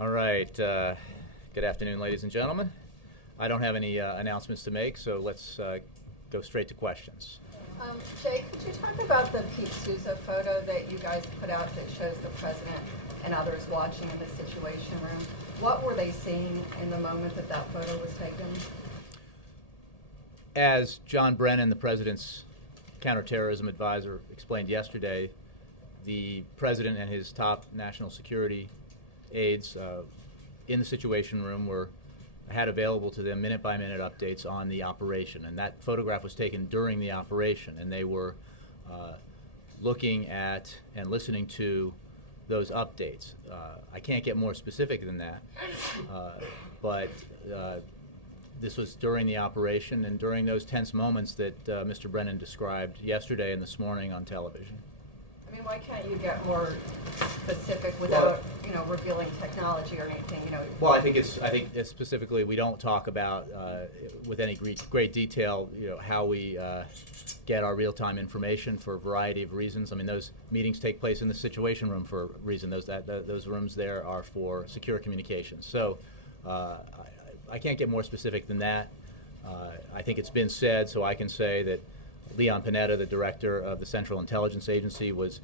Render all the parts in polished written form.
All right. Good afternoon, ladies and gentlemen. I don't have any announcements to make, so let's go straight to questions. Jay, could you talk about the Pete Souza photo that you guys put out that shows the president and others watching in the Situation Room? What were they seeing in the moment that that photo was taken? As John Brennan, the president's counterterrorism advisor, explained yesterday, the president and his top national security aides in the Situation Room had available to them minute-by-minute updates on the operation, and that photograph was taken during the operation, and they were looking at and listening to those updates. I can't get more specific than that, but this was during the operation and during those tense moments that Mr. Brennan described yesterday and this morning on television. I mean, why can't you get more specific without, revealing technology or anything, Well, I think specifically we don't talk about with any great detail, how we get our real-time information for a variety of reasons. I mean, those meetings take place in the Situation Room for a reason. Those rooms there are for secure communications. So I can't get more specific than that. I think it's been said, so I can say that Leon Panetta, the director of the Central Intelligence Agency, was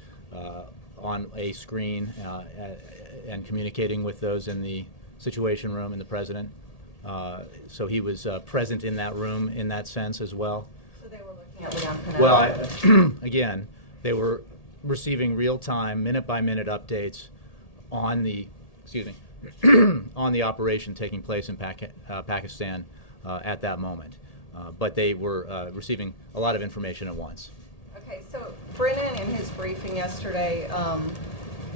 on a screen and communicating with those in the Situation Room and the president. So he was present in that room in that sense as well. So they were looking at Leon Panetta? Well, again, they were receiving real-time, minute-by-minute updates on the, on the operation taking place in Pakistan at that moment. But they were receiving a lot of information at once. Okay, so Brennan in his briefing yesterday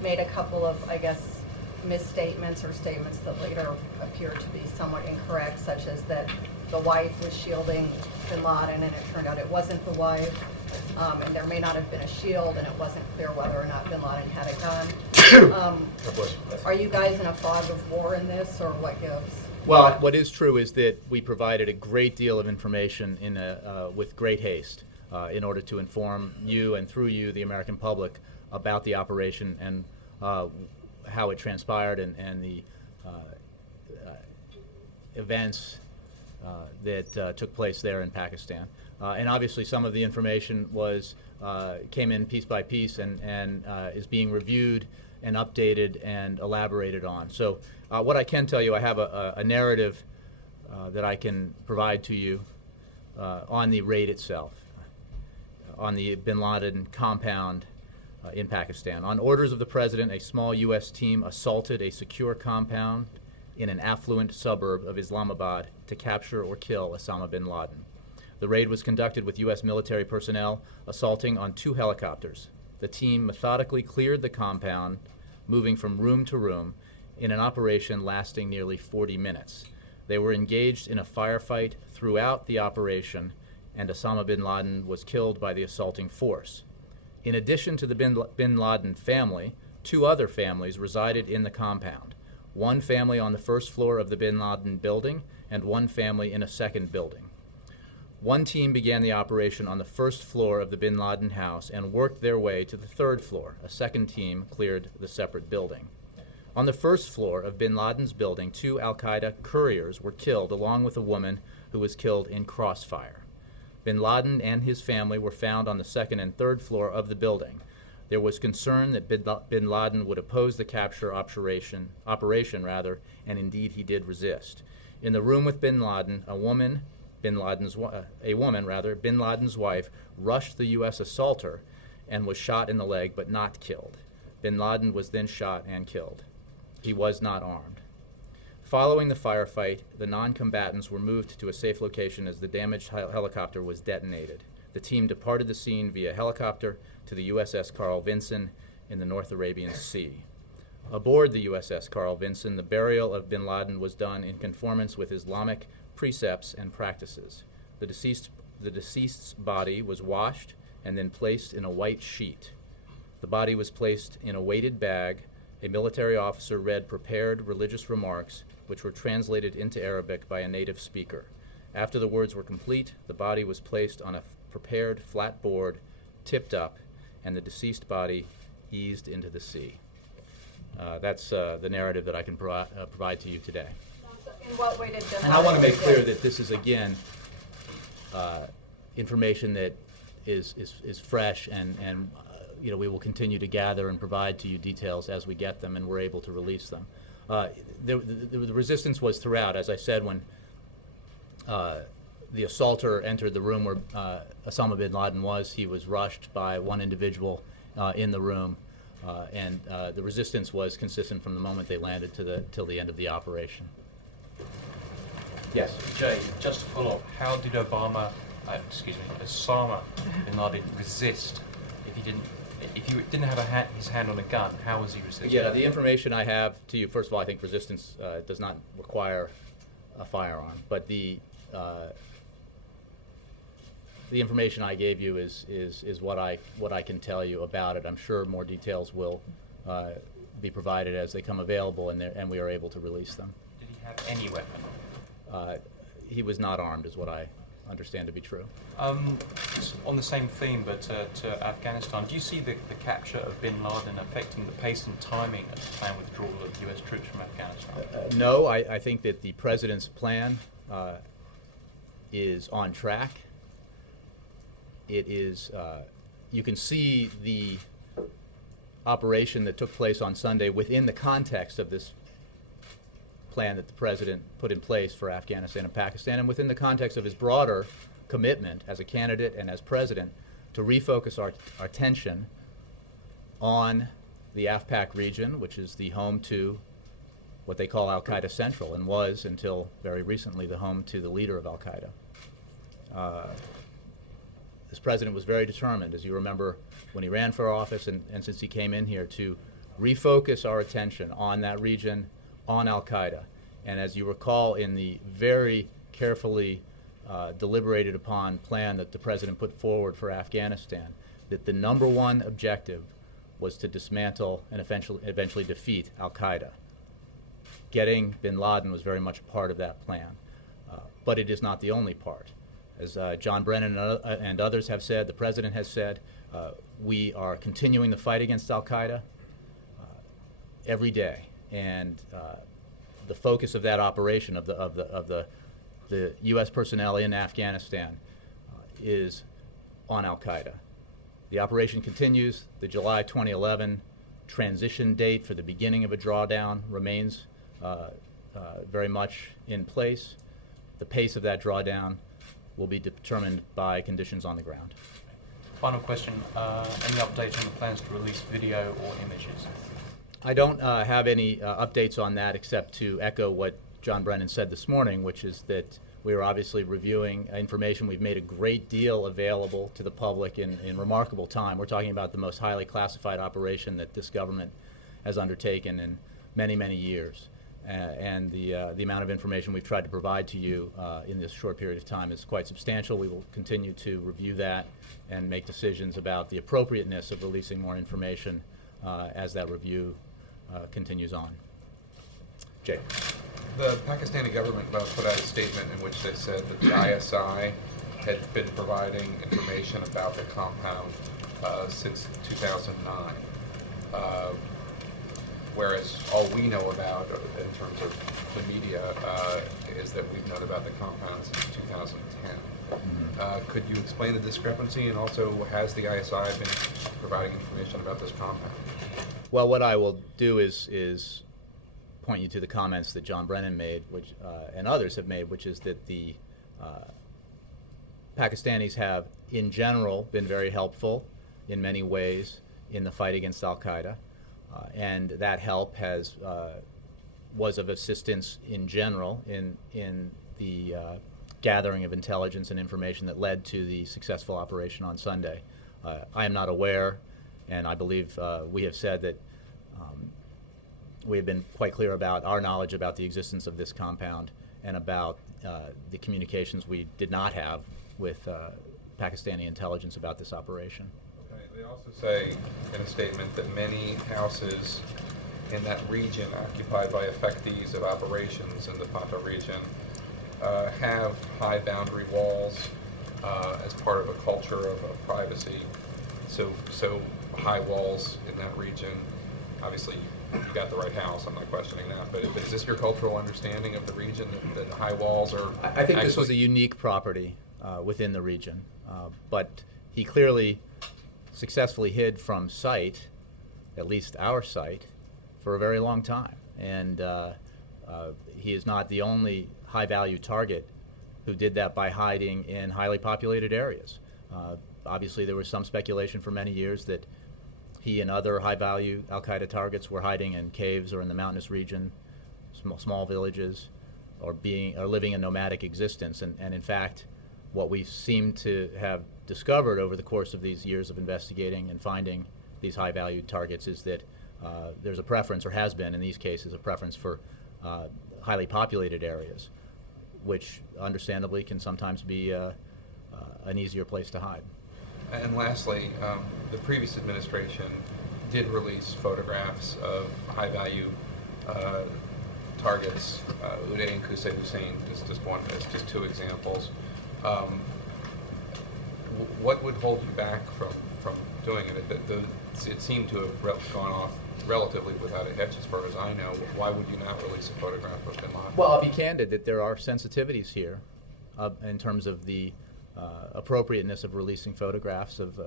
made a couple of, I guess, misstatements or statements that later appeared to be somewhat incorrect, such as that the wife was shielding bin Laden and it turned out it wasn't the wife, and there may not have been a shield and it wasn't clear whether or not bin Laden had a gun. Are you guys in a fog of war in this, or what gives? Well, what is true is that we provided a great deal of information with great haste in order to inform you and through you, the American public, about the operation and how it transpired and the events that took place there in Pakistan. And obviously some of the information came in piece by piece and is being reviewed and updated and elaborated on. So what I can tell you, I have a narrative that I can provide to you on the raid itself, on the bin Laden compound in Pakistan. On orders of the president, a small U.S. team assaulted a secure compound in an affluent suburb of Islamabad to capture or kill Osama bin Laden. The raid was conducted with U.S. military personnel assaulting on 2 helicopters. The team methodically cleared the compound, moving from room to room, in an operation lasting nearly 40 minutes. They were engaged in a firefight throughout the operation, and Osama bin Laden was killed by the assaulting force. In addition to the bin Laden family, 2 other families resided in the compound. One family on the first floor of the bin Laden building, and one family in a second building. One team began the operation on the first floor of the bin Laden house and worked their way to the 3rd floor. A second team cleared the separate building. On the first floor of bin Laden's building, 2 al-Qaeda couriers were killed, along with a woman who was killed in crossfire. Bin Laden and his family were found on the 2nd and 3rd floor of the building. There was concern that bin Laden would oppose the capture operation, and indeed he did resist. In the room with bin Laden, bin Laden's wife rushed the U.S. assaulter and was shot in the leg but not killed. Bin Laden was then shot and killed. He was not armed. Following the firefight, the non-combatants were moved to a safe location as the damaged helicopter was detonated. The team departed the scene via helicopter to the USS Carl Vinson in the North Arabian Sea. Aboard the USS Carl Vinson, the burial of bin Laden was done in conformance with Islamic precepts and practices. The deceased's body was washed and then placed in a white sheet. The body was placed in a weighted bag. A military officer read prepared religious remarks, which were translated into Arabic by a native speaker. After the words were complete, the body was placed on a prepared flat board, tipped up, and the deceased body eased into the sea. That's the narrative that I can provide to you today. In what way did Bin Laden And I want to make clear resist? that this is, again, information that is fresh, and you know, we will continue to gather and provide to you details as we get them and we're able to release them. The resistance was throughout. As I said, when the assaulter entered the room where Osama bin Laden was, he was rushed by one individual in the room, and the resistance was consistent from the moment they landed till the end of the operation. Yes. Jay, just to follow up, how did Osama bin Laden resist if he didn't have his hand on a gun? How was he resisting? Yeah, the information I have to you, first of all, I think resistance does not require a firearm, but the information I gave you is what I can tell you about it. I'm sure more details will be provided as they come available, and we are able to release them. Did he have any weapon? He was not armed, is what I understand to be true. On the same theme, but to Afghanistan, do you see the capture of bin Laden affecting the pace and timing of the planned withdrawal of U.S. troops from Afghanistan? No, I think that the President's plan is on track. It is, you can see the operation that took place on Sunday within the context of this plan that the President put in place for Afghanistan and Pakistan, and within the context of his broader commitment as a candidate and as President to refocus our attention on the AfPak region, which is the home to what they call Al-Qaeda Central, and was, until very recently, the home to the leader of Al-Qaeda. This President was very determined, as you remember, when he ran for office and since he came in here, to refocus our attention on that region, on Al-Qaeda. And as you recall, in the very carefully deliberated upon plan that the President put forward for Afghanistan, that the number one objective was to dismantle and eventually defeat Al-Qaeda. Getting bin Laden was very much a part of that plan. But it is not the only part. As John Brennan and others have said, the President has said, we are continuing the fight against Al-Qaeda every day. And the focus of that operation, of the U.S. personnel in Afghanistan, is on Al-Qaeda. The operation continues. The July 2011 transition date for the beginning of a drawdown remains very much in place. The pace of that drawdown will be determined by conditions on the ground. Final question, any updates on the plans to release video or images? I don't have any updates on that except to echo what John Brennan said this morning, which is that we are obviously reviewing information. We've made a great deal available to the public in remarkable time. We're talking about the most highly classified operation that this government has undertaken in many, many years. And the amount of information we've tried to provide to you in this short period of time is quite substantial. We will continue to review that and make decisions about the appropriateness of releasing more information as that review continues on. Jay. The Pakistani government put out a statement in which they said that the ISI had been providing information about the compound since 2009. Whereas all we know about in terms of the media is that we've known about the compound since 2010. Mm-hmm. Could you explain the discrepancy, and also has the ISI been providing information about this compound? Well, what I will do is point you to the comments that John Brennan made, which and others have made, which is that the Pakistanis have, in general, been very helpful in many ways in the fight against Al-Qaeda. And that help was of assistance in general in the gathering of intelligence and information that led to the successful operation on Sunday. I am not aware, and I believe we have said that we have been quite clear about our knowledge about the existence of this compound and about the communications we did not have with Pakistani intelligence about this operation. They also say in a statement that many houses in that region occupied by effectees of operations in the Fata region have high boundary walls as part of a culture of privacy. So high walls in that region, obviously you got the right house. I'm not questioning that. But is this your cultural understanding of the region, that the high walls are I think this was a actually- unique property within the region, but he clearly successfully hid from sight, at least our sight, for a very long time. And he is not the only high-value target who did that by hiding in highly populated areas. Obviously, there was some speculation for many years that he and other high-value al-Qaeda targets were hiding in caves or in the mountainous region, small villages, or living a nomadic existence. And in fact, what we seem to have discovered over the course of these years of investigating and finding these high-value targets is that there's a preference, or has been in these cases, a preference for highly populated areas, which understandably can sometimes be an easier place to hide. And lastly, the previous administration did release photographs of high-value targets, Uday and Qusay Hussein, just two examples. What would hold you back from doing it? It seemed to have gone off relatively without a hitch, as far as I know. Why would you not release a photograph of bin Laden? Well, I'll be candid that there are sensitivities here in terms of the appropriateness of releasing photographs of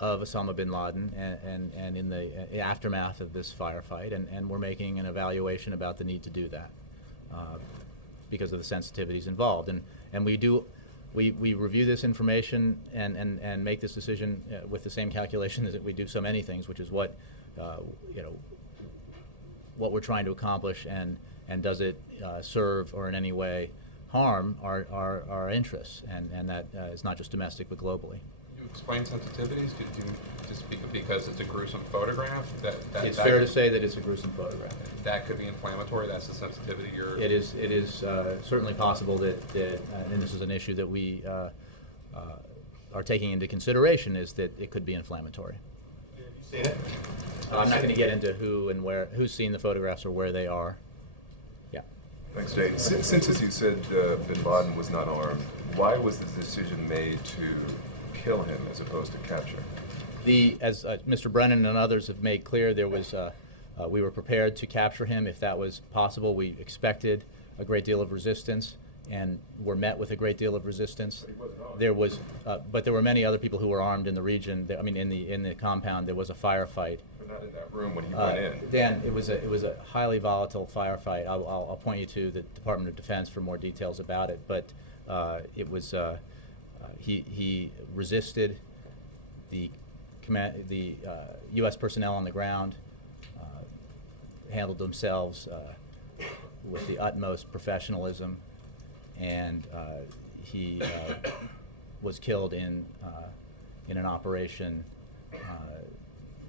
Osama bin Laden and in the aftermath of this firefight, and we're making an evaluation about the need to do that because of the sensitivities involved. And we review this information and make this decision with the same calculation as we do so many things, which is what what we're trying to accomplish, and does it serve or in any way harm our interests, and that is not just domestic but globally. Can you explain sensitivities? Just because it's a gruesome photograph? It's fair to say that it's a gruesome photograph. That could be inflammatory. That's the sensitivity you're... It is certainly possible that and this is an issue that we are taking into consideration, is that it could be inflammatory. Have you seen it? I'm not going to get into who and where, who's seen the photographs or where they are. Yeah. Thanks, Dave. Since, as you said, bin Laden was not armed, why was the decision made to kill him as opposed to capture? As Mr. Brennan and others have made clear, there was we were prepared to capture him if that was possible. We expected a great deal of resistance, and were met with a great deal of resistance. But he wasn't armed. There was, but there were many other people who were armed in the region. I mean, in the compound, there was a firefight. But not in that room when he went in. Dan, it was a highly volatile firefight. I'll point you to the Department of Defense for more details about it. But it was he resisted. The U.S. personnel on the ground handled themselves with the utmost professionalism, and he was killed in an operation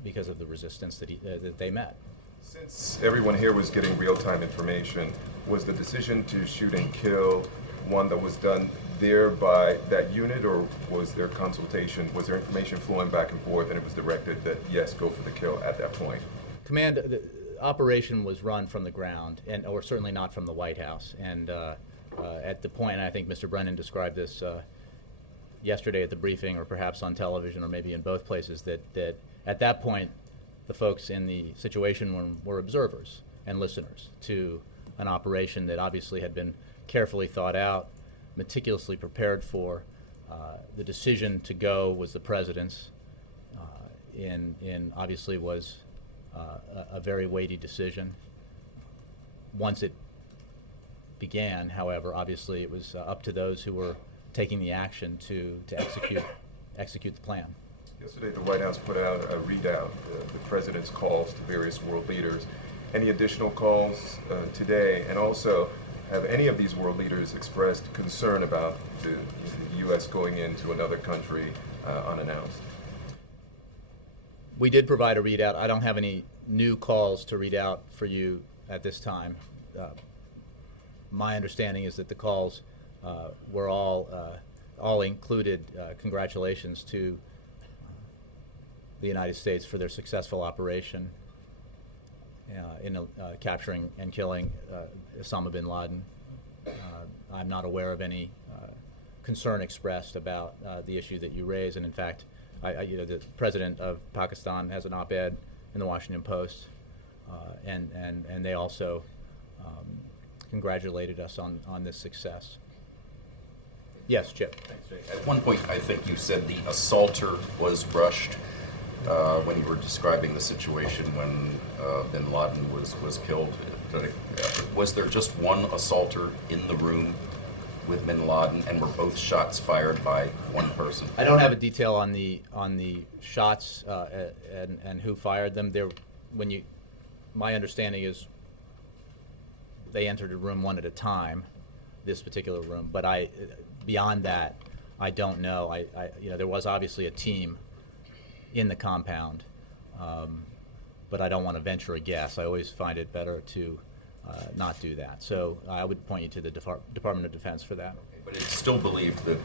because of the resistance that they met. Since everyone here was getting real-time information, was the decision to shoot and kill one that was done there by that unit, or was there consultation? Was there information flowing back and forth, and it was directed that, yes, go for the kill at that point? Command, the operation was run from the ground, or certainly not from the White House. And at the point, and I think Mr. Brennan described this yesterday at the briefing, or perhaps on television, or maybe in both places, that at that point, the folks in the Situation Room were observers and listeners to an operation that obviously had been carefully thought out, meticulously prepared for. The decision to go was the president's, and obviously was a very weighty decision. Once it began, however, obviously it was up to those who were taking the action to execute the plan. Yesterday, the White House put out a readout, the president's calls to various world leaders. Any additional calls today? And also, have any of these world leaders expressed concern about the U.S. going into another country unannounced? We did provide a readout. I don't have any new calls to read out for you at this time. My understanding is that the calls were all included congratulations to the United States for their successful operation in capturing and killing Osama bin Laden. I'm not aware of any concern expressed about the issue that you raise, and in fact, the President of Pakistan has an op-ed in the Washington Post, and they also congratulated us on this success. Yes, Chip. Thanks, Jay. At one point, I think you said the assaulter was rushed when you were describing the situation when bin Laden was killed. Was there just one assaulter in the room with bin Laden, and were both shots fired by one person? I don't have a detail on the shots and who fired them. My understanding is they entered a room one at a time, this particular room. But beyond that, I don't know. There was obviously a team in the compound, but I don't want to venture a guess. I always find it better to not do that. So I would point you to the Department of Defense for that. But it's still believed that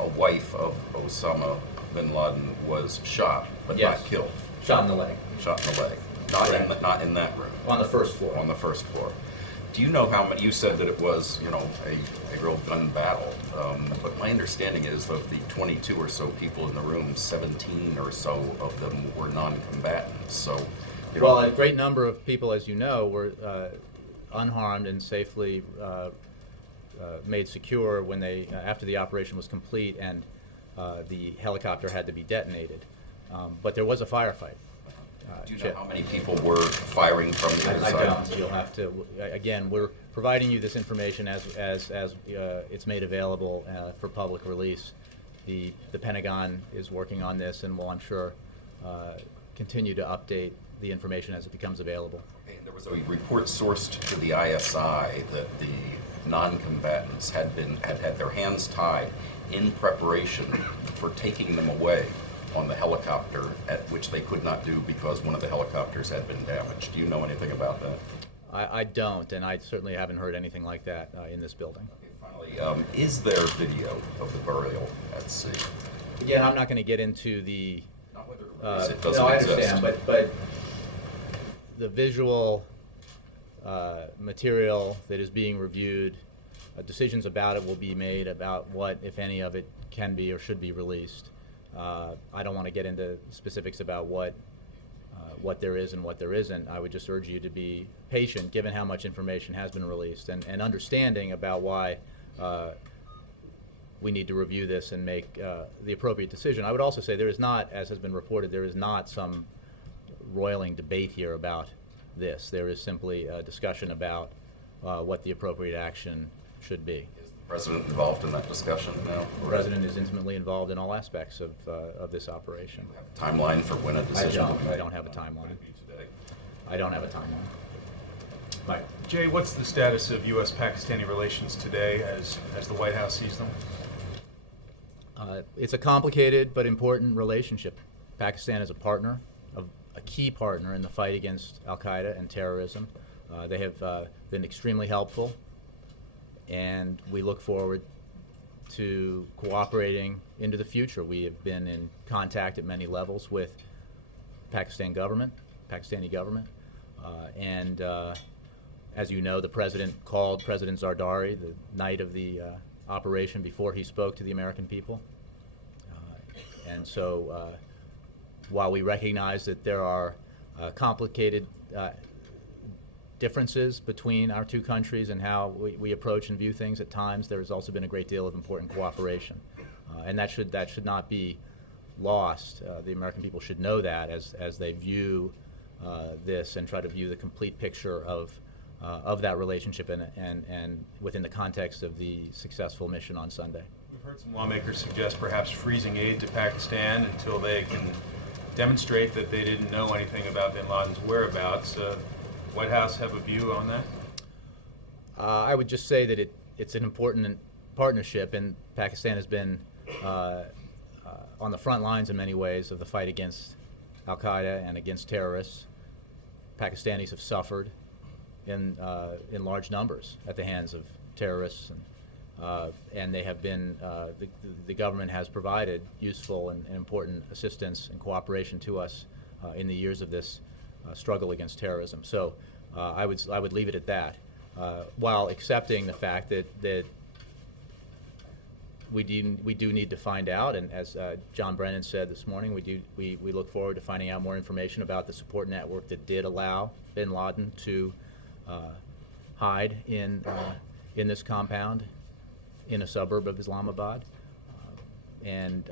a wife of Osama bin Laden was shot, but Yes. not killed. Shot in the leg. Shot in the leg. Correct. Not in that room. On the first floor. On the first floor. Do you know how many? You said that it was, a real gun battle. But my understanding is of the 22 or so people in the room, 17 or so of them were non-combatants. So, Well, a great number of people, as you know, were unharmed and safely made secure when after the operation was complete and the helicopter had to be detonated. But there was a firefight. do you know Chip. how many people were firing from the other I side? don't. You'll have to. Again, we're providing you this information as it's made available for public release. The Pentagon is working on this, and will, I'm sure, continue to update the information as it becomes available. Okay, and there was a report sourced to the ISI that the non-combatants had had their hands tied in preparation for taking them away on the helicopter, at which they could not do because one of the helicopters had been damaged. Do you know anything about that? I don't, and I certainly haven't heard anything like that in this building. Okay, finally, is there video of the burial at sea? Again, I'm not going to get into the. Not whether it doesn't No, I exist. understand, but the visual material that is being reviewed, decisions about it will be made about what, if any, of it can be or should be released. I don't want to get into specifics about what there is and what there isn't. I would just urge you to be patient, given how much information has been released, and understanding about why we need to review this and make the appropriate decision. I would also say there is not, as has been reported, there is not some roiling debate here about this. There is simply a discussion about what the appropriate action should be. Is the President involved in that discussion now? The President is intimately involved in all aspects of this operation. Timeline for when a decision will be made? I don't have a timeline. Would it be today? I don't have a timeline. Mike. Jay, what's the status of U.S.-Pakistani relations today as the White House sees them? It's a complicated but important relationship. Pakistan is a partner, a key partner in the fight against al-Qaeda and terrorism. They have been extremely helpful, and we look forward to cooperating into the future. We have been in contact at many levels with Pakistani government, and as you know, the President called President Zardari the night of the operation before he spoke to the American people. And so while we recognize that there are complicated differences between our two countries and how we approach and view things at times, there has also been a great deal of important cooperation. And that should not be lost. The American people should know that as they view this and try to view the complete picture of that relationship and within the context of the successful mission on Sunday. We've heard some lawmakers suggest perhaps freezing aid to Pakistan until they can demonstrate that they didn't know anything about bin Laden's whereabouts. White House have a view on that? I would just say that it's an important partnership, and Pakistan has been on the front lines in many ways of the fight against al-Qaeda and against terrorists. Pakistanis have suffered in large numbers at the hands of terrorists, and they have been the government has provided useful and important assistance and cooperation to us in the years of this struggle against terrorism. So I would leave it at that, while accepting the fact that we do need to find out, and as John Brennan said this morning, we look forward to finding out more information about the support network that did allow bin Laden to hide in this compound in a suburb of Islamabad, and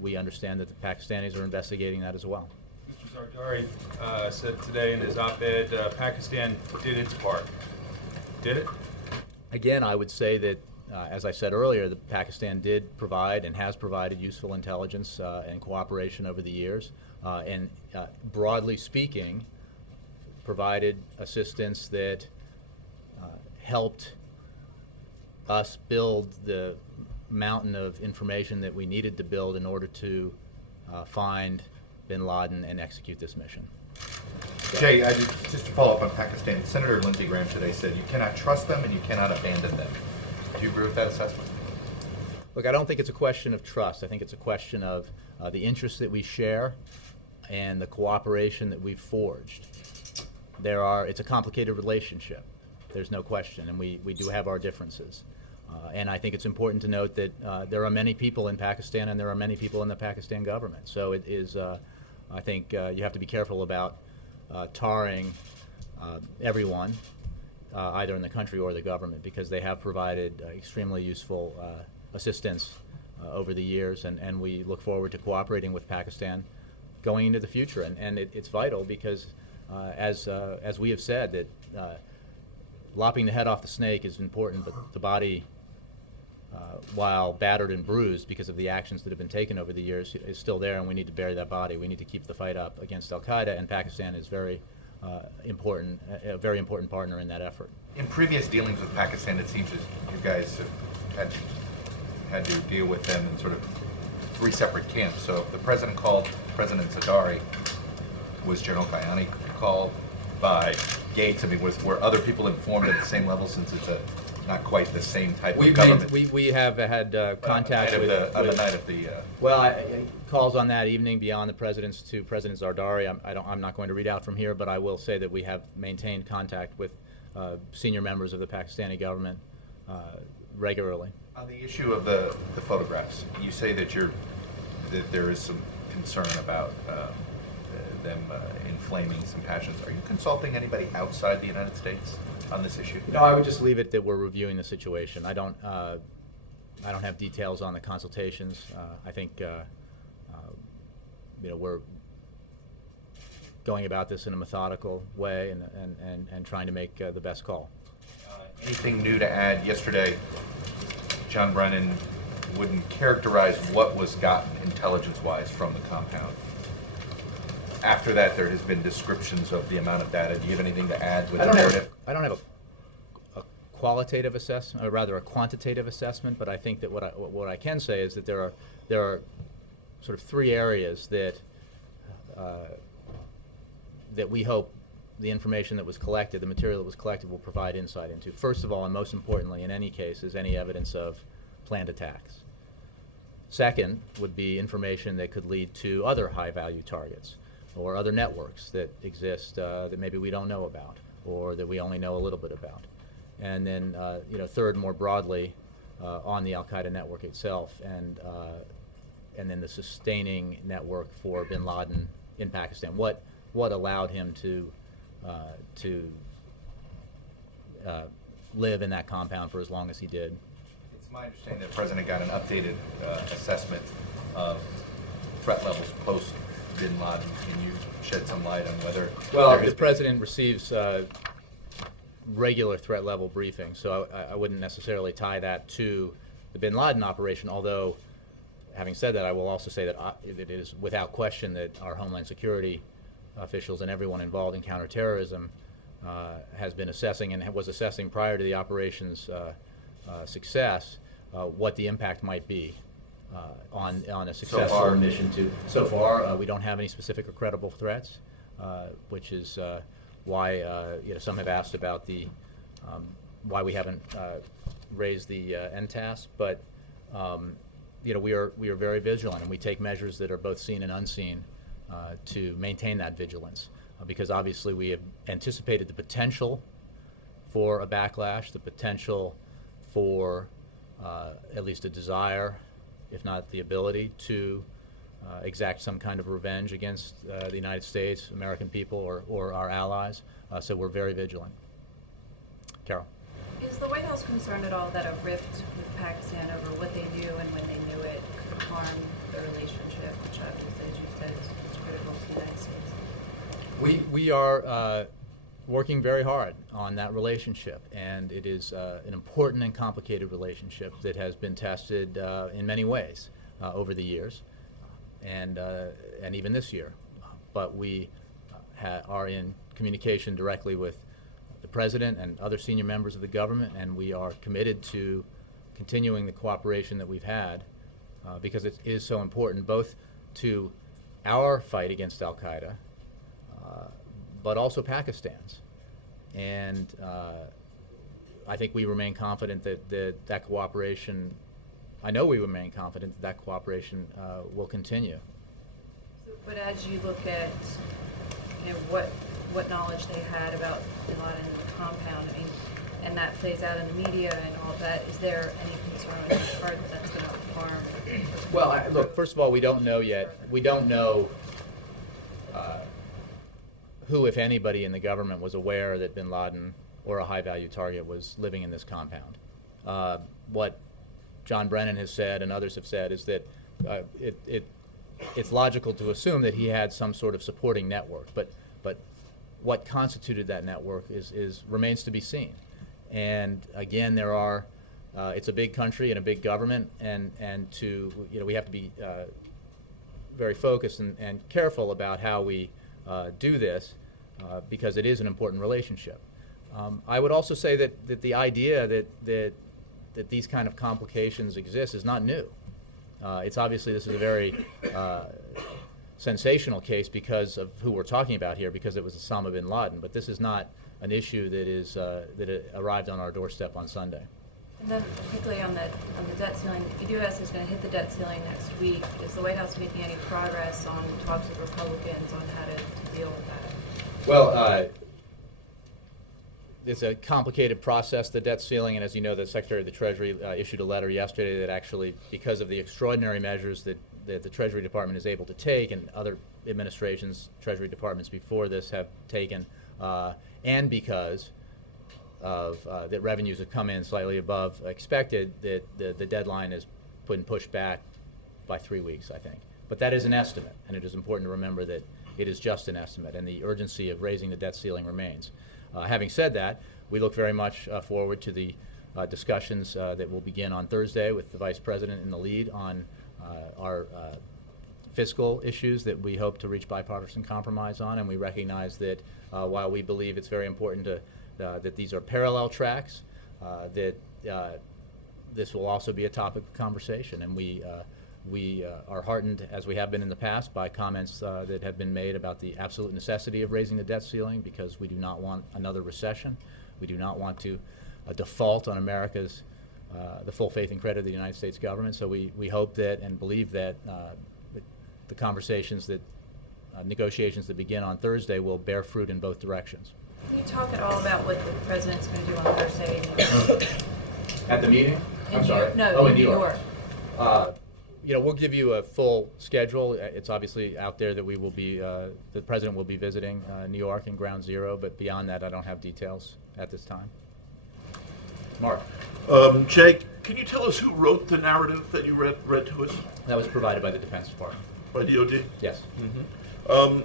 we understand that the Pakistanis are investigating that as well. Mr. Zardari said today in his op-ed, Pakistan did its part. Did it? Again, I would say that, as I said earlier, that Pakistan did provide and has provided useful intelligence and cooperation over the years, and broadly speaking, provided assistance that helped us build the mountain of information that we needed to build in order to find bin Laden and execute this mission. Jay, just to follow up on Pakistan, Senator Lindsey Graham today said you cannot trust them and you cannot abandon them. Do you agree with that assessment? Look, I don't think it's a question of trust. I think it's a question of the interests that we share and the cooperation that we've forged. It's a complicated relationship. There's no question, and we do have our differences. And I think it's important to note that there are many people in Pakistan and there are many people in the Pakistan government. So it is, I think you have to be careful about tarring everyone, either in the country or the government, because they have provided extremely useful assistance over the years, and we look forward to cooperating with Pakistan going into the future. And it's vital because, as we have said, that lopping the head off the snake is important, but the body, while battered and bruised because of the actions that have been taken over the years, is still there, and we need to bury that body. We need to keep the fight up against Al-Qaeda, and Pakistan is very important, a very important partner in that effort. In previous dealings with Pakistan, it seems that you guys have had to deal with them in sort of three separate camps. So if the president called President Zardari, was General Kayani called by Gates? I mean, were other people informed at the same level, since it's not quite the same type of government? We have had contact on the night of the. Well, calls on that evening beyond the president's to President Zardari. I'm not going to read out from here, but I will say that we have maintained contact with senior members of the Pakistani government regularly. On the issue of the photographs, you say that there is some concern about them inflaming some passions. Are you consulting anybody outside the United States on this issue? No, I would just leave it that we're reviewing the situation. I don't have details on the consultations. I think we're going about this in a methodical way and trying to make the best call. Anything new to add? Yesterday, John Brennan wouldn't characterize what was gotten intelligence-wise from the compound. After that, there has been descriptions of the amount of data. Do you have anything to add with the narrative? I don't have a qualitative assessment, or rather a quantitative assessment, but I think that what I can say is that there are sort of three areas that that we hope the information that was collected, the material that was collected, will provide insight into. First of all, and most importantly in any case, is any evidence of planned attacks. Second would be information that could lead to other high-value targets or other networks that exist that maybe we don't know about or that we only know a little bit about. And then, third, more broadly, on the Al-Qaeda network itself, and then the sustaining network for bin Laden in Pakistan. What allowed him to live in that compound for as long as he did? It's my understanding that the President got an updated assessment of threat levels post bin Laden. Can you shed some light on whether? Well, the President receives regular threat level briefings, so I wouldn't necessarily tie that to the bin Laden operation, although, having said that, I will also say that it is without question that our Homeland Security officials and everyone involved in counterterrorism has been assessing and was assessing prior to the operation's success what the impact might be on a successful mission. So far, we don't have any specific or credible threats, which is why some have asked about why we haven't raised the NTAS, but we are very vigilant, and we take measures that are both seen and unseen to maintain that vigilance, because obviously we have anticipated the potential for a backlash, the potential for at least a desire, if not the ability, to exact some kind of revenge against the United States, American people, or our allies. So we're very vigilant. Carol. Is the White House concerned at all that a rift with Pakistan over what they knew and when they knew it could harm the relationship, which obviously, as you said, is critical to the United States? We are working very hard on that relationship, and it is an important and complicated relationship that has been tested in many ways over the years, and even this year. But we are in communication directly with the President and other senior members of the government, and we are committed to continuing the cooperation that we've had because it is so important both to our fight against al-Qaeda, but also Pakistan's. And I think we remain confident that cooperation, I know we remain confident that cooperation will continue. But as you look at what knowledge they had about bin Laden and the compound, I mean, and that plays out in the media and all that, is there any concern on your part that that's going to harm? Well, look, first of all, we don't know yet. We don't know who, if anybody in the government, was aware that bin Laden or a high-value target was living in this compound. What John Brennan has said and others have said is that it's logical to assume that he had some sort of supporting network, but what constituted that network remains to be seen. And again, there are it's a big country and a big government, and we have to be very focused and careful about how we do this because it is an important relationship. I would also say that the idea that these kind of complications exist is not new. It's obviously, this is a very sensational case because of who we're talking about here, because it was Osama bin Laden, but this is not an issue that arrived on our doorstep on Sunday. And then particularly on the debt ceiling, the U.S. is going to hit the debt ceiling next week. Is the White House making any progress on talks with Republicans on how to deal with that? Well, it's a complicated process, the debt ceiling, and as you know, the Secretary of the Treasury issued a letter yesterday that actually, because of the extraordinary measures that the Treasury Department is able to take, and other administrations, Treasury Departments before this have taken, and because of that revenues have come in slightly above expected, that the deadline has been pushed back by 3 weeks, I think. But that is an estimate, and it is important to remember that it is just an estimate, and the urgency of raising the debt ceiling remains. Having said that, we look very much forward to the discussions that will begin on Thursday with the Vice President in the lead on our fiscal issues that we hope to reach bipartisan compromise on, and we recognize that while we believe it's very important that these are parallel tracks, that this will also be a topic of conversation, and we are heartened, as we have been in the past, by comments that have been made about the absolute necessity of raising the debt ceiling, because we do not want another recession. We do not want to default on America's the full faith and credit of the United States government. So we hope that and believe that the conversations negotiations that begin on Thursday will bear fruit in both directions. Can you talk at all about what the President's going to do on Thursday? At the meeting? I'm sorry. No, in New York. We'll give you a full schedule. It's obviously out there that we will be, the President will be visiting New York and Ground Zero, but beyond that, I don't have details at this time. Mark. Jake, can you tell us who wrote the narrative that you read to us? That was provided by the Defense Department. By DOD? Yes. Mm-hmm.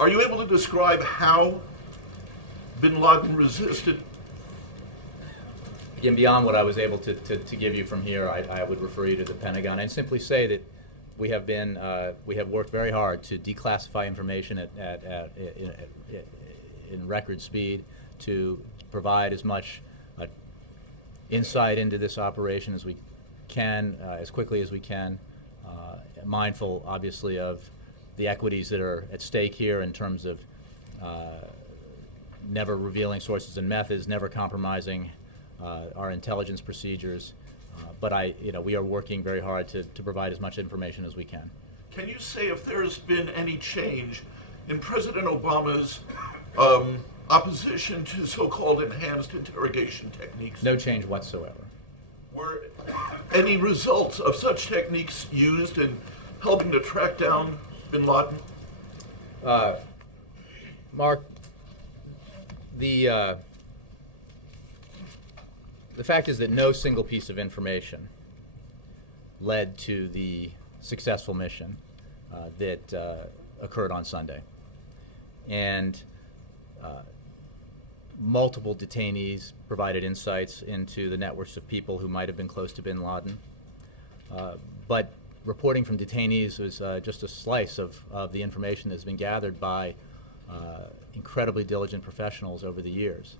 Are you able to describe how bin Laden resisted? Again, beyond what I was able to give you from here, I would refer you to the Pentagon and simply say that we have worked very hard to declassify information in record speed, to provide as much insight into this operation as we can, as quickly as we can, mindful, obviously, of the equities that are at stake here in terms of never revealing sources and methods, never compromising our intelligence procedures, but we are working very hard to provide as much information as we can. Can you say if there's been any change in President Obama's opposition to so-called enhanced interrogation techniques? No change whatsoever. Were any results of such techniques used in helping to track down bin Laden? Mark, the fact is that no single piece of information led to the successful mission that occurred on Sunday. And multiple detainees provided insights into the networks of people who might have been close to bin Laden. But reporting from detainees was just a slice of the information that's been gathered by incredibly diligent professionals over the years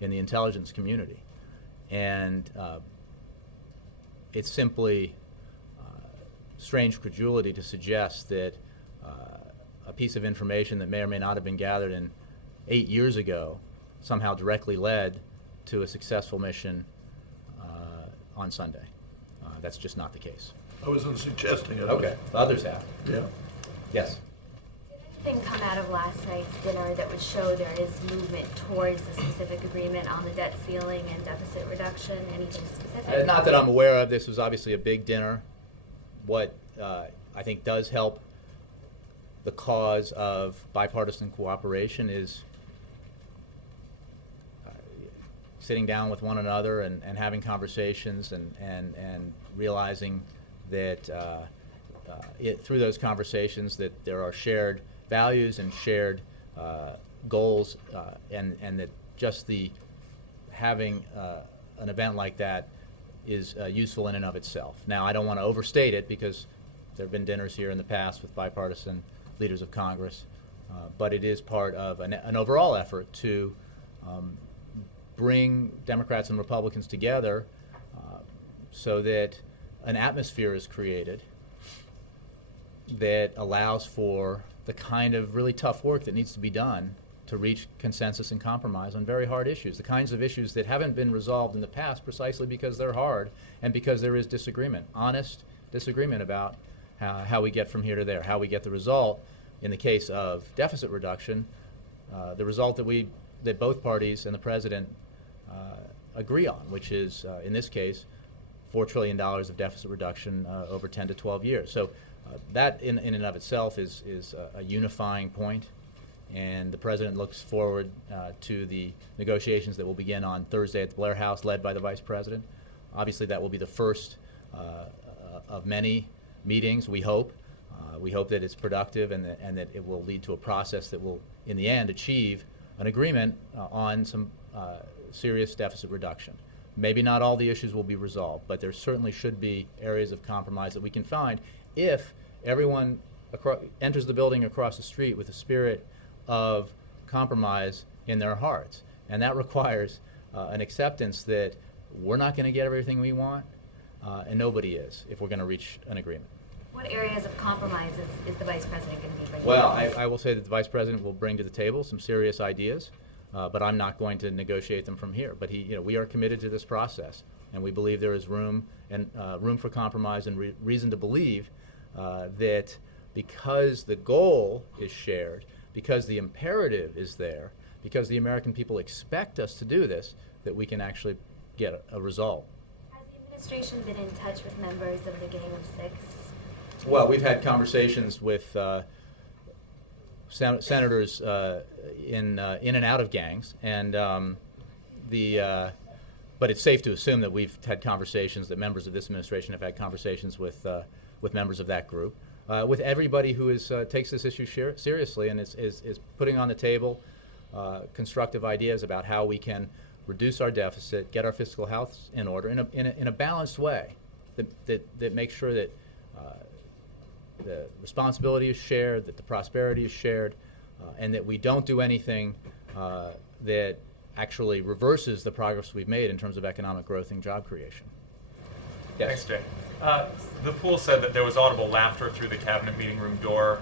in the intelligence community. And it's simply strange credulity to suggest that a piece of information that may or may not have been gathered in 8 years ago somehow directly led to a successful mission on Sunday. That's just not the case. I wasn't suggesting it. Okay, others have. Yeah. Yes. Did anything come out of last night's dinner that would show there is movement towards a specific agreement on the debt ceiling and deficit reduction? Anything specific? Not that I'm aware of. This was obviously a big dinner. What I think does help the cause of bipartisan cooperation is sitting down with one another and having conversations and realizing that through those conversations that there are shared values and shared goals, and that just having an event like that is useful in and of itself. Now, I don't want to overstate it because there have been dinners here in the past with bipartisan leaders of Congress, but it is part of an overall effort to bring Democrats and Republicans together so that an atmosphere is created that allows for the kind of really tough work that needs to be done to reach consensus and compromise on very hard issues, the kinds of issues that haven't been resolved in the past precisely because they're hard and because there is disagreement, honest disagreement about how we get from here to there, how we get the result. In the case of deficit reduction, the result that both parties and the president agree on, which is, in this case, $4 trillion of deficit reduction over 10 to 12 years. So that in and of itself is a unifying point, and the president looks forward to the negotiations that will begin on Thursday at the Blair House, led by the vice president. Obviously, that will be the first of many meetings, we hope. We hope that it's productive and that it will lead to a process that will, in the end, achieve an agreement on some serious deficit reduction. Maybe not all the issues will be resolved, but there certainly should be areas of compromise that we can find if everyone enters the building across the street with a spirit of compromise in their hearts. And that requires an acceptance that we're not going to get everything we want, and nobody is, if we're going to reach an agreement. What areas of compromise is the vice president going to be bringing? Well, I will say that the vice president will bring to the table some serious ideas, but I'm not going to negotiate them from here. But we are committed to this process, and we believe there is room for compromise and reason to believe that because the goal is shared, because the imperative is there, because the American people expect us to do this, that we can actually get a result. Has the administration been in touch with members of the Gang of Six? Well, we've had conversations with senators in and out of gangs, and but it's safe to assume that we've had conversations, that members of this administration have had conversations with members of that group, with everybody who takes this issue seriously and is putting on the table constructive ideas about how we can reduce our deficit, get our fiscal house in order in a balanced way that makes sure that the responsibility is shared, that the prosperity is shared, and that we don't do anything that actually reverses the progress we've made in terms of economic growth and job creation. Yes? Thanks, Jay. The pool said that there was audible laughter through the cabinet meeting room door.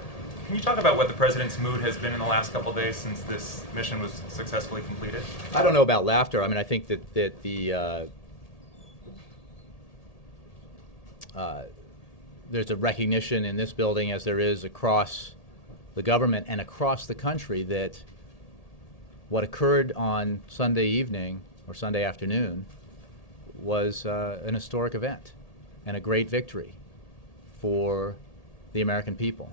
Can you talk about what the president's mood has been in the last couple of days since this mission was successfully completed? I don't know about laughter. I mean, I think that the there's a recognition in this building, as there is across the government and across the country, that what occurred on Sunday evening or Sunday afternoon was an historic event and a great victory for the American people,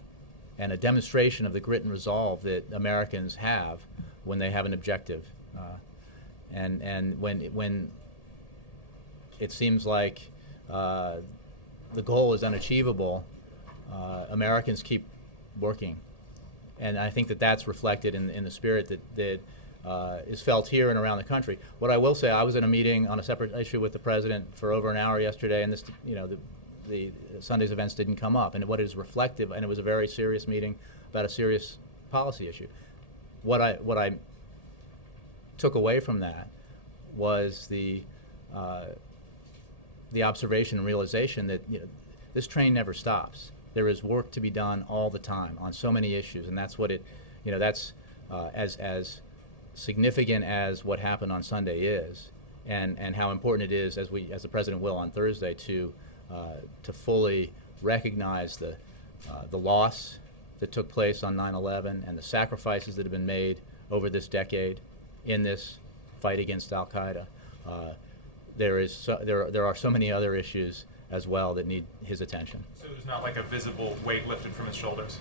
and a demonstration of the grit and resolve that Americans have when they have an objective. And when it seems like the goal is unachievable, Americans keep working. And I think that that's reflected in the spirit that is felt here and around the country. What I will say, I was in a meeting on a separate issue with the president for over an hour yesterday, and this, the Sunday's events didn't come up. And what is reflective, and it was a very serious meeting about a serious policy issue. What I took away from that was the observation and realization that this train never stops. There is work to be done all the time on so many issues, and that's what it, that's as significant as what happened on Sunday is, and how important it is, as the president will on Thursday, to fully recognize the loss that took place on 9/11 and the sacrifices that have been made over this decade in this fight against Al Qaeda. There are so many other issues as well that need his attention. So there's not like a visible weight lifted from his shoulders?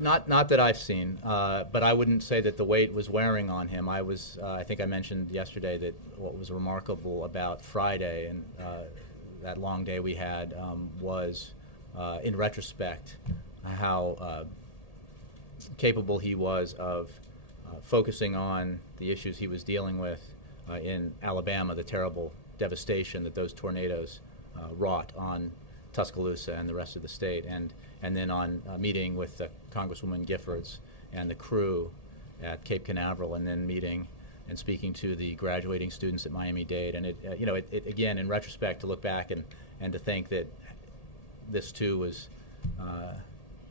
Not that I've seen, but I wouldn't say that the weight was wearing on him. I think I mentioned yesterday that what was remarkable about Friday and that long day we had was, in retrospect, how capable he was of focusing on the issues he was dealing with in Alabama, the terrible devastation that those tornadoes wrought on Tuscaloosa and the rest of the state, and then on meeting with Congresswoman Giffords and the crew at Cape Canaveral, and then meeting and speaking to the graduating students at Miami-Dade. And it again, in retrospect, to look back and to think that this too was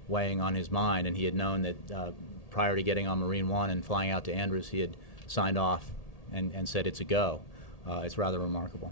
weighing on his mind, and he had known that prior to getting on Marine One and flying out to Andrews, he had signed off and said it's a go. It's rather remarkable.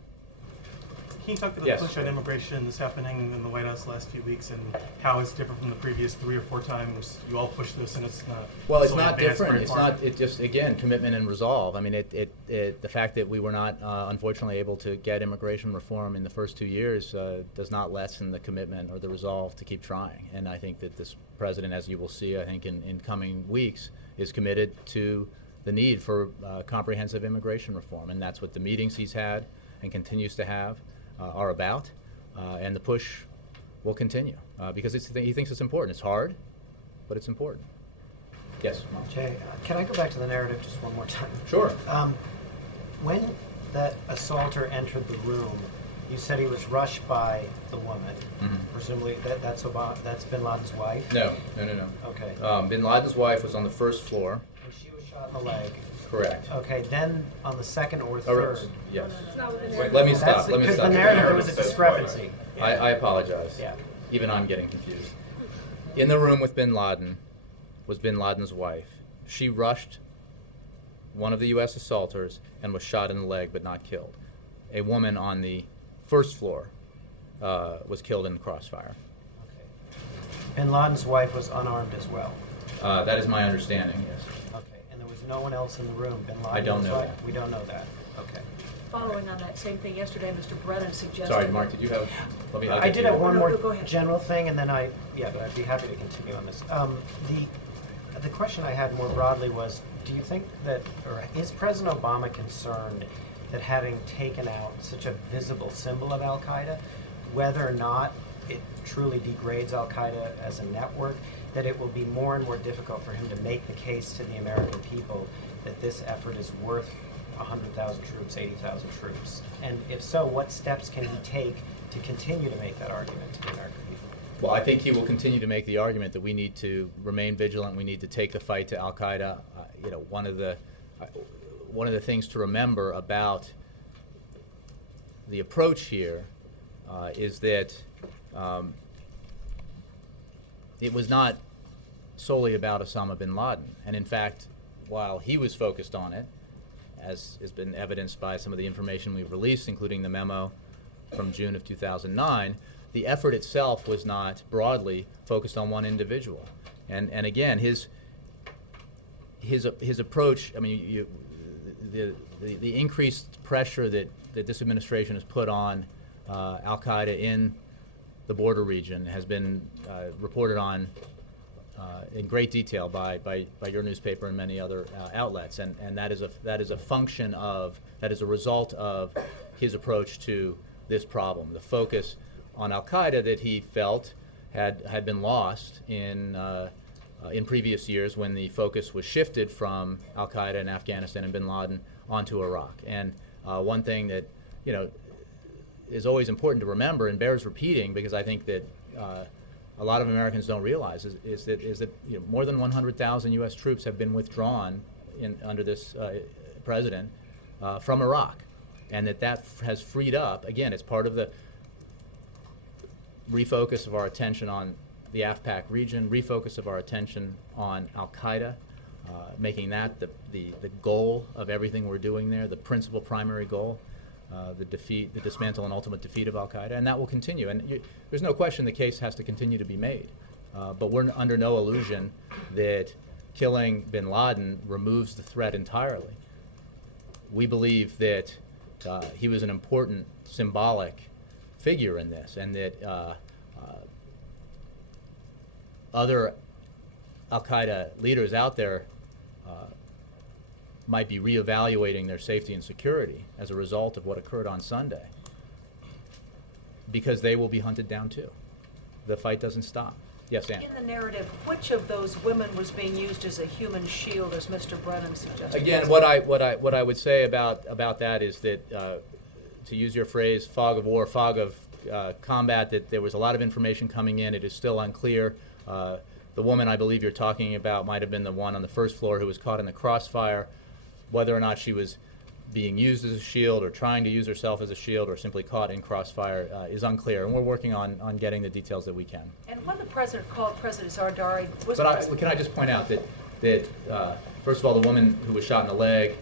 Can you talk about the push on immigration that's happening in the White House the last few weeks, and how it's different from the previous 3 or 4 times you all pushed this, and it's not? Well, it's not different. It's not. It just, again, commitment and resolve. I mean, the fact that we were not unfortunately able to get immigration reform in the first 2 years does not lessen the commitment or the resolve to keep trying. And I think that this president, as you will see, I think in coming weeks, is committed to the need for comprehensive immigration reform, and that's what the meetings he's had and continues to have are about, and the push will continue because he thinks it's important. It's hard, but it's important. Yes, Mark. Jay, can I go back to the narrative just one more time? Sure. When that assaulter entered the room, you said he was rushed by the woman. Mm-hmm. Presumably that's Bin Laden's wife? No. Okay. Bin Laden's wife was on the first floor. And she was shot in the leg. Correct. Okay, then on the second or third. Yes. Wait, let me stop. Because the narrative, there was a discrepancy. I apologize. Yeah. Even I'm getting confused. In the room with Bin Laden was Bin Laden's wife. She rushed one of the U.S. assaulters and was shot in the leg but not killed. A woman on the first floor was killed in the crossfire. Okay. Bin Laden's wife was unarmed as well. That is my understanding, yes. Okay, and there was no one else in the room. Bin Laden. I don't know that. We don't know that. Okay. Following on that same thing, yesterday Mr. Brennan suggested... Sorry, Mark, did you have... I did have one more general thing, and then but I'd be happy to continue on this. The question I had more broadly was, do you think that, or is President Obama concerned that having taken out such a visible symbol of Al Qaeda, whether or not it truly degrades Al Qaeda as a network, that it will be more and more difficult for him to make the case to the American people that this effort is worth 100,000 troops, 80,000 troops? And if so, what steps can he take to continue to make that argument to the American people? Well, I think he will continue to make the argument that we need to remain vigilant. We need to take the fight to Al Qaeda. One of the things to remember about the approach here is that it was not solely about Osama bin Laden. And in fact, while he was focused on it, as has been evidenced by some of the information we've released, including the memo from June of 2009, the effort itself was not broadly focused on one individual. And again, his approach, I mean, the increased pressure that this administration has put on Al-Qaeda in the border region has been reported on in great detail by your newspaper and many other outlets, and that is a function of, that is a result of his approach to this problem. The focus on Al-Qaeda that he felt had been lost in previous years when the focus was shifted from Al-Qaeda in Afghanistan and bin Laden onto Iraq. And one thing that is always important to remember and bears repeating, because I think that a lot of Americans don't realize, is that more than 100,000 U.S. troops have been withdrawn under this president from Iraq, and that has freed up. Again, it's part of the refocus of our attention on the AFPAC region, refocus of our attention on Al-Qaeda, making that the goal of everything we're doing there, the principal primary goal, the dismantle and ultimate defeat of Al-Qaeda, and that will continue. And there's no question the case has to continue to be made, but we're under no illusion that killing bin Laden removes the threat entirely. We believe that he was an important symbolic figure in this, and that other Al-Qaeda leaders out there might be reevaluating their safety and security as a result of what occurred on Sunday, because they will be hunted down too. The fight doesn't stop. Yes, Ann. In the narrative, which of those women was being used as a human shield, as Mr. Brennan suggested? Again, what I would say about that is that, to use your phrase, fog of war, fog of combat, that there was a lot of information coming in. It is still unclear. The woman I believe you're talking about might have been the one on the first floor who was caught in the crossfire. Whether or not she was being used as a shield or trying to use herself as a shield or simply caught in crossfire is unclear, and we're working on getting the details that we can. And when the president called President Zardari, was can I just point out that first of all, the woman who was shot in the leg,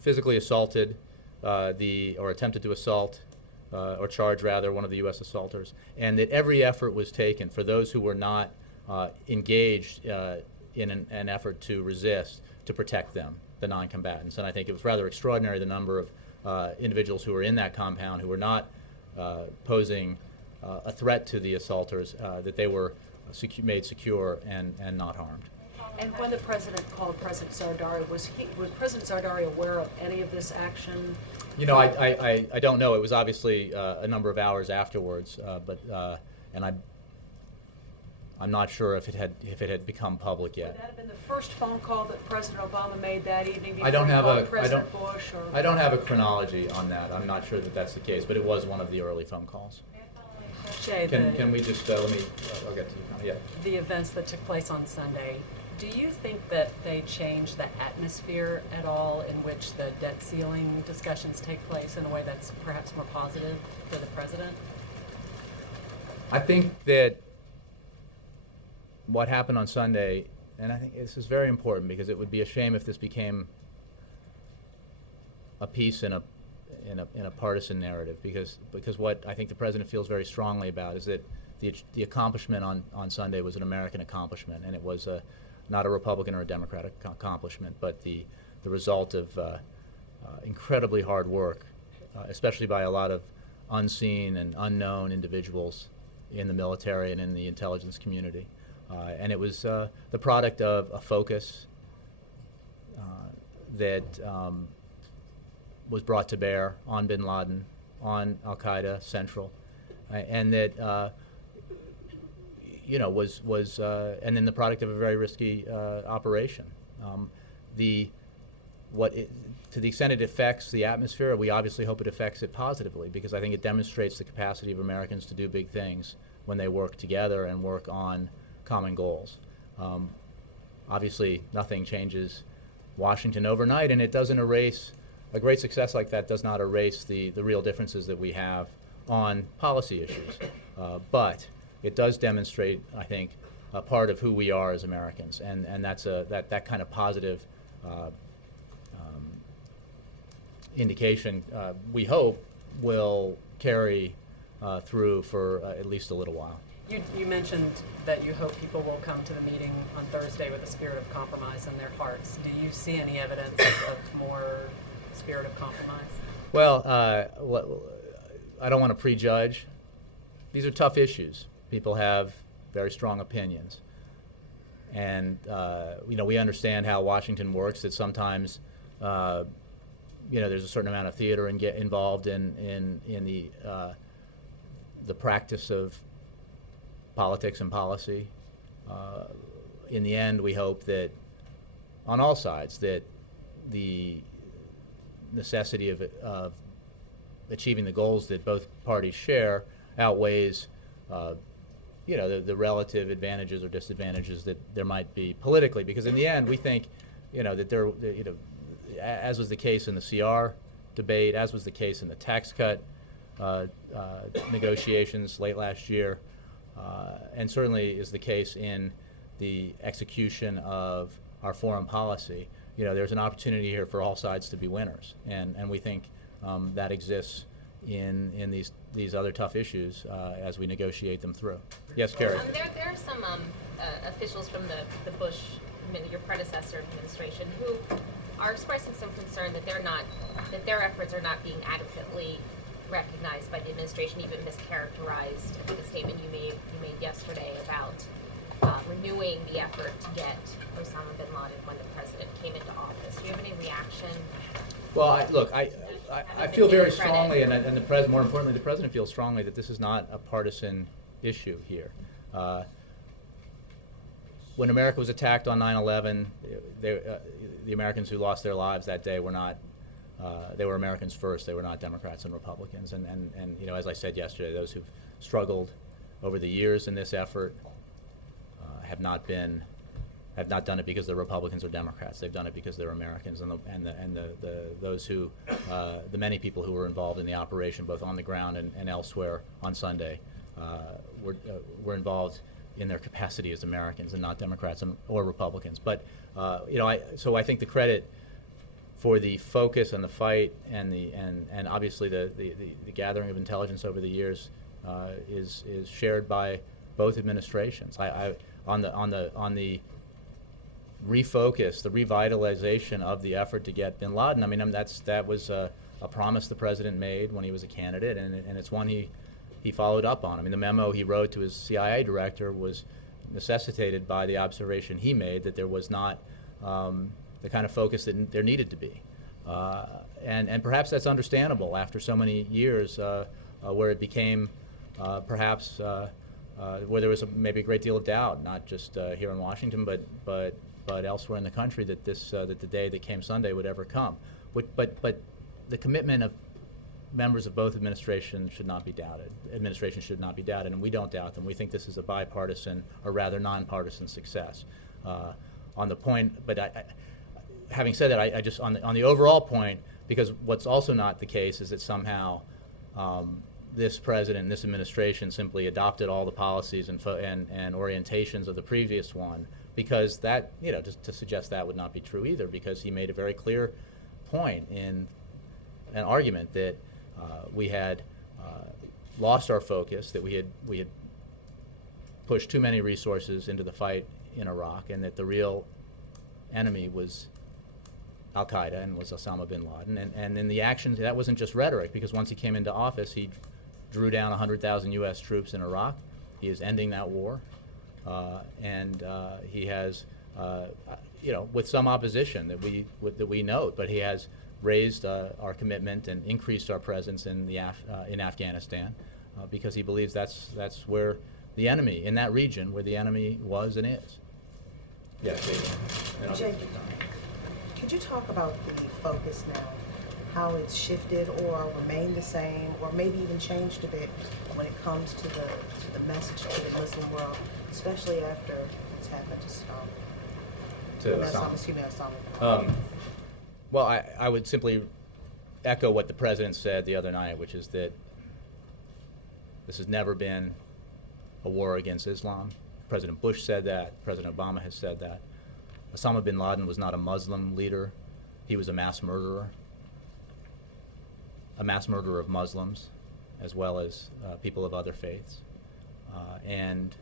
physically assaulted or attempted to assault or charge rather one of the U.S. assaulters, and that every effort was taken for those who were not engaged in an effort to resist, to protect them, the non-combatants. And I think it was rather extraordinary the number of individuals who were in that compound who were not posing a threat to the assaulters, that they were made secure and not harmed. And when the president called President Zardari, was President Zardari aware of any of this action? I don't know. It was obviously a number of hours afterwards, and I'm not sure if it had become public yet. Would that have been the first phone call that President Obama made that evening before I don't have President Bush? I don't have a chronology on that. I'm not sure that that's the case, but it was one of the early phone calls. Jay, can we just let me? I'll get to you. Yeah. The events that took place on Sunday. Do you think that they changed the atmosphere at all in which the debt ceiling discussions take place in a way that's perhaps more positive for the president? I think that what happened on Sunday, and I think this is very important because it would be a shame if this became a piece in a partisan narrative, because what I think the president feels very strongly about is that the accomplishment on Sunday was an American accomplishment, and it was not a Republican or a Democratic accomplishment, but the result of incredibly hard work, especially by a lot of unseen and unknown individuals in the military and in the intelligence community. And it was the product of a focus that was brought to bear on bin Laden, on Al-Qaeda Central, and that was and then the product of a very risky operation. To the extent it affects the atmosphere, we obviously hope it affects it positively, because I think it demonstrates the capacity of Americans to do big things when they work together and work on common goals. Obviously, nothing changes Washington overnight, and it doesn't erase a great success like that. Does not erase the real differences that we have on policy issues, but it does demonstrate, I think, a part of who we are as Americans, and that's that kind of positive indication we hope will carry through for at least a little while. You mentioned that you hope people will come to the meeting on Thursday with a spirit of compromise in their hearts. Do you see any evidence of more spirit of compromise? Well, I don't want to prejudge. These are tough issues. People have very strong opinions. And, we understand how Washington works, that sometimes, there's a certain amount of theater and get involved in the practice of politics and policy. In the end, we hope that on all sides that the necessity of achieving the goals that both parties share outweighs the relative advantages or disadvantages that there might be politically, because in the end we think that there as was the case in the CR debate, as was the case in the tax cut negotiations late last year, and certainly is the case in the execution of our foreign policy. There's an opportunity here for all sides to be winners, and we think that exists in these other tough issues as we negotiate them through. Yes, Carrie. There are some officials from the Bush, your predecessor administration, who are expressing some concern that their efforts are not being adequately recognized by the administration, even mischaracterized. I think a statement you made yesterday about renewing the effort to get Osama bin Laden when the president came into office. Do you have any reaction? Well, I feel very strongly, and the president, more importantly, the president feels strongly that this is not a partisan issue here. When America was attacked on 9/11, the Americans who lost their lives that day were not. They were Americans first. They were not Democrats and Republicans. And as I said yesterday, those who've struggled over the years in this effort have not done it because they're Republicans or Democrats. They've done it because they're Americans, and the many people who were involved in the operation, both on the ground and elsewhere on Sunday, were involved in their capacity as Americans and not Democrats or Republicans. But so I think the credit for the focus and the fight and obviously the gathering of intelligence over the years is shared by both administrations. On the refocus, the revitalization of the effort to get bin Laden, that was a promise the president made when he was a candidate, and it's one he followed up on. The memo he wrote to his CIA director was necessitated by the observation he made that there was not the kind of focus that there needed to be. And perhaps that's understandable after so many years where it became perhaps where there was maybe a great deal of doubt, not just here in Washington, but elsewhere in the country, that that the day that came Sunday would ever come. But the commitment of members of both administrations should not be doubted. Administrations should not be doubted, and we don't doubt them. We think this is a bipartisan, or rather nonpartisan, success. On the point, but having said that, I just on the overall point, because what's also not the case is that somehow this president and this administration simply adopted all the policies and orientations of the previous one, because that, to suggest that would not be true either, because he made a very clear point in an argument that we had lost our focus, that we had pushed too many resources into the fight in Iraq, and that the real enemy was Al-Qaeda and was Osama bin Laden. And in the actions, that wasn't just rhetoric, because once he came into office, he drew down 100,000 U.S. troops in Iraq. He is ending that war. And he has, with some opposition that we note, but he has raised our commitment and increased our presence in Afghanistan because he believes that's where the enemy, in that region, where the enemy was and is. Yes, Jake, could you talk about the focus now, how it's shifted or remained the same, or maybe even changed a bit when it comes to the message to the Muslim world, especially after what's happened to Osama? Well, I would simply echo what the president said the other night, which is that this has never been a war against Islam. President Bush said that. President Obama has said that. Osama bin Laden was not a Muslim leader. He was a mass murderer of Muslims, as well as people of other faiths. And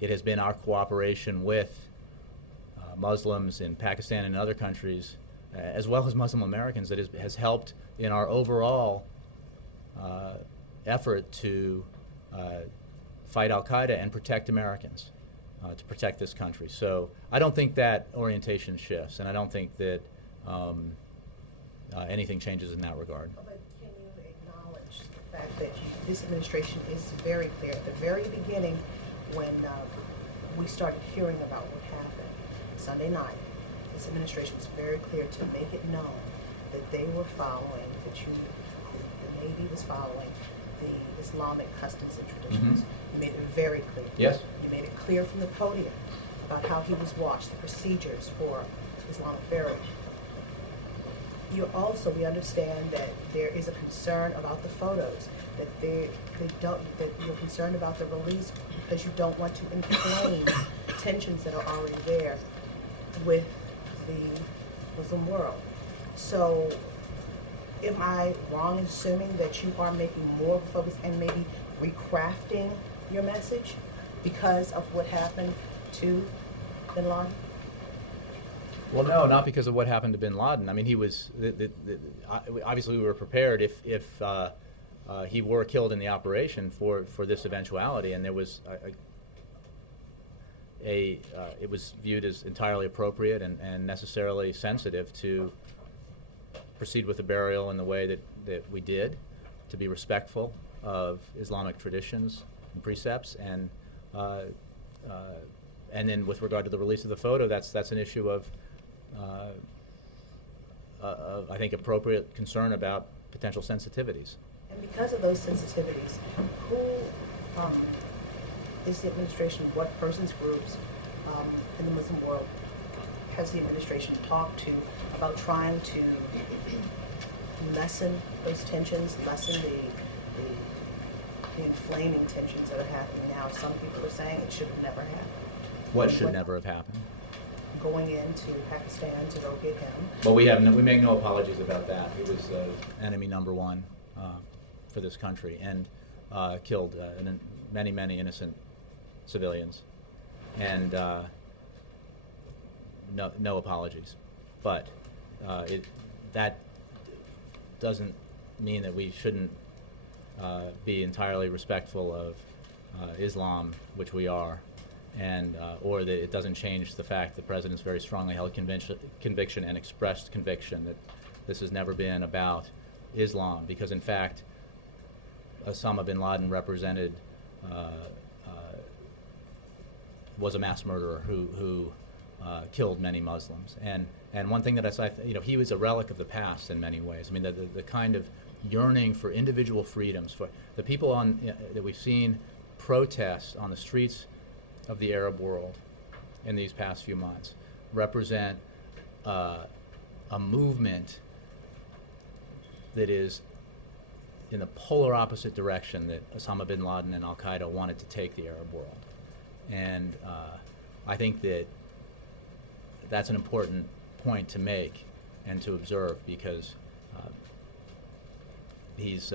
it has been our cooperation with Muslims in Pakistan and other countries, as well as Muslim Americans, that has helped in our overall effort to fight Al-Qaeda and protect Americans, to protect this country. So I don't think that orientation shifts, and I don't think that anything changes in that regard. But can you acknowledge the fact that this administration is very clear at the very beginning when we started hearing about what happened Sunday night? This administration was very clear to make it known that they were following, that the Navy was following the Islamic customs and traditions. Mm-hmm. You made it very clear. Yes. You made it clear from the podium about how he was watched, the procedures for Islamic burial. We understand that there is a concern about the photos, that that you're concerned about the release because you don't want to inflame tensions that are already there with the Muslim world. So am I wrong in assuming that you are making more of a focus and maybe recrafting your message because of what happened to bin Laden? Well, no, not because of what happened to bin Laden. I mean, he was obviously we were prepared if he were killed in the operation for this eventuality, and there was it was viewed as entirely appropriate and necessarily sensitive to proceed with the burial in the way that we did, to be respectful of Islamic traditions and precepts, and then with regard to the release of the photo, that's an issue of I think appropriate concern about potential sensitivities. And because of those sensitivities, who is the administration, what persons groups in the Muslim world has the administration talked to about trying to lessen those tensions, lessen the inflaming tensions that are happening now? Some people are saying it should have never happened. What should never have happened? Going into Pakistan to go get him. Well, we make no apologies about that. He was enemy number one for this country and killed many innocent civilians, and no apologies. But that doesn't mean that we shouldn't be entirely respectful of Islam, which we are. And or that it doesn't change the fact the President's very strongly held conviction and expressed conviction that this has never been about Islam, because in fact Osama bin Laden represented was a mass murderer who killed many Muslims, and one thing that I saw, he was a relic of the past in many ways. I mean, the kind of yearning for individual freedoms, for the people that we've seen protest on the streets of the Arab world in these past few months represent a movement that is in the polar opposite direction that Osama bin Laden and Al-Qaeda wanted to take the Arab world. And I think that that's an important point to make and to observe, because he's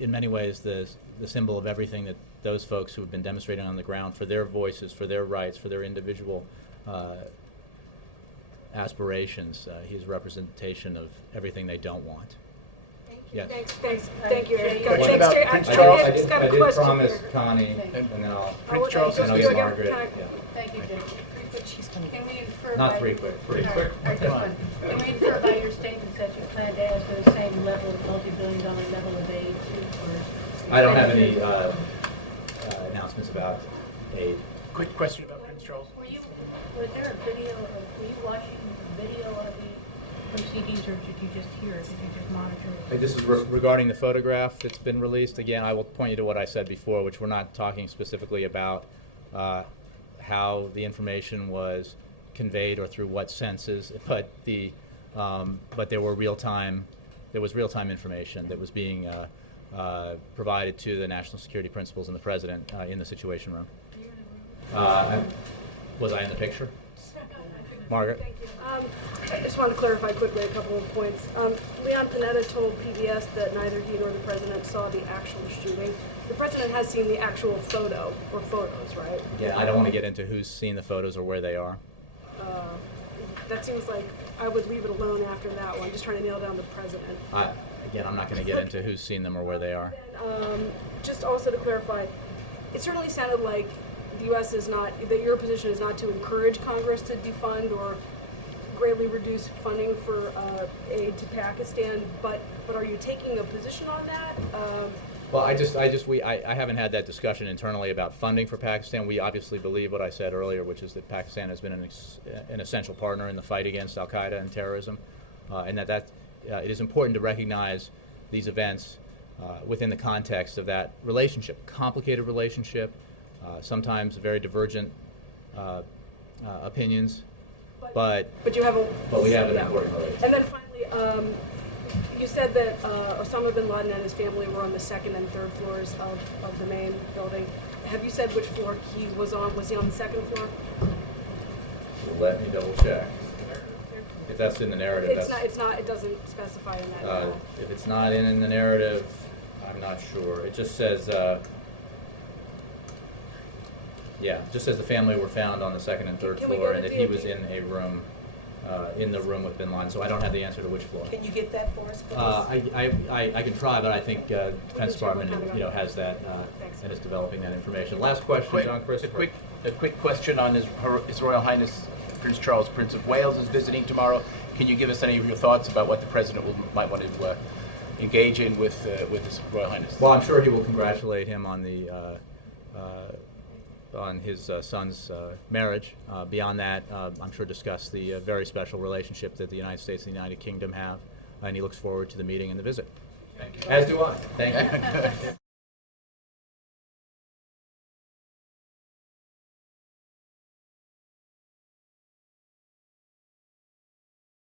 in many ways the symbol of everything that those folks who have been demonstrating on the ground for their voices, for their rights, for their individual aspirations. He's a representation of everything they don't want. Yes. Thank you. What about Prince Charles? I did promise Connie, and then I'll Prince Charles. and I'll get Margaret. Thank you, Jim. Can we infer Not by, three quick. Can we infer by your statements that you plan to add the same level, multi-billion-dollar level of aid to? I don't have any announcements about aid. Quick question about Prince Charles. Was there a video? Were you watching a video of the proceedings, or did you just hear it? Did you just monitor it? This is regarding the photograph that's been released. Again, I will point you to what I said before, which we're not talking specifically about how the information was conveyed or through what senses, but there was real-time information that was being provided to the national security principals and the President in the Situation Room. Was I in the picture? Margaret? I just wanted to clarify quickly a couple of points. Leon Panetta told PBS that neither he nor the president saw the actual shooting. The president has seen the actual photo, or photos, right? Yeah, I don't want to get into who's seen the photos or where they are. That seems like I would leave it alone after that one, just trying to nail down the president. Again, I'm not going to get into who's seen them or where they are. Just also to clarify, it certainly sounded like the U.S. is not, that your position is not to encourage Congress to defund or greatly reduce funding for aid to Pakistan, but are you taking a position on that? Well, I haven't had that discussion internally about funding for Pakistan. We obviously believe what I said earlier, which is that Pakistan has been an essential partner in the fight against al-Qaeda and terrorism, and that it is important to recognize these events within the context of that relationship, complicated relationship, sometimes very divergent opinions, but you have we have an important relationship. And then finally, you said that Osama bin Laden and his family were on the second and third floors of the main building. Have you said which floor he was on? Was he on the second floor? Let me double check. If that's in the narrative, it's not. It doesn't specify in that. If it's not in the narrative, I'm not sure. It just says, just says the family were found on the second and third floor, and that he was in a room, in the room with bin Laden. So I don't have the answer to which floor. Can you get that for us, please? I can try, but I think Defense Department has that and is developing that information. Last question, John Christopher. A quick question on His Royal Highness Prince Charles, Prince of Wales, is visiting tomorrow. Can you give us any of your thoughts about what the President might want to engage in with His Royal Highness? Well, I'm sure he will congratulate him on the on his son's marriage. Beyond that, I'm sure discuss the very special relationship that the United States and the United Kingdom have, and he looks forward to the meeting and the visit. Thank you. As do I. Thank you.